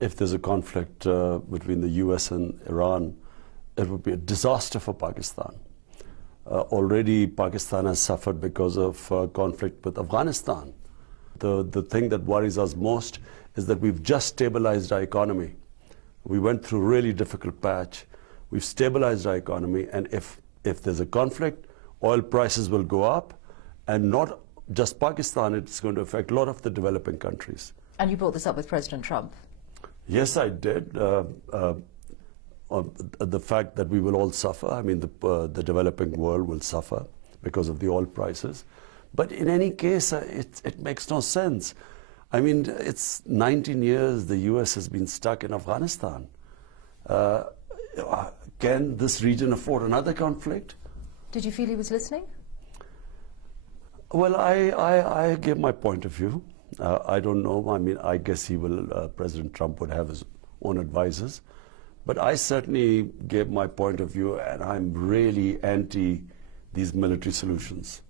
if there's a conflict between the US and Iran, it would be a disaster for Pakistan. Already Pakistan has suffered because of conflict with Afghanistan. The thing that worries us most is that we've just stabilized our economy. We went through a really difficult patch. We've stabilized our economy, and if there's a conflict, oil prices will go up, and not just Pakistan, it's going to affect a lot of the developing countries. And you brought this up with President Trump? Yes, I did. The fact that we will all suffer, I mean, the developing world will suffer because of the oil prices. But in any case, it makes no sense. I mean, it's 19 years the US has been stuck in Afghanistan. Can this region afford another conflict? Did you feel he was listening? Well, I gave my point of view. I don't know. I mean, I guess he will, President Trump would have his own advisors. But I certainly gave my point of view, and I'm really anti these military solutions.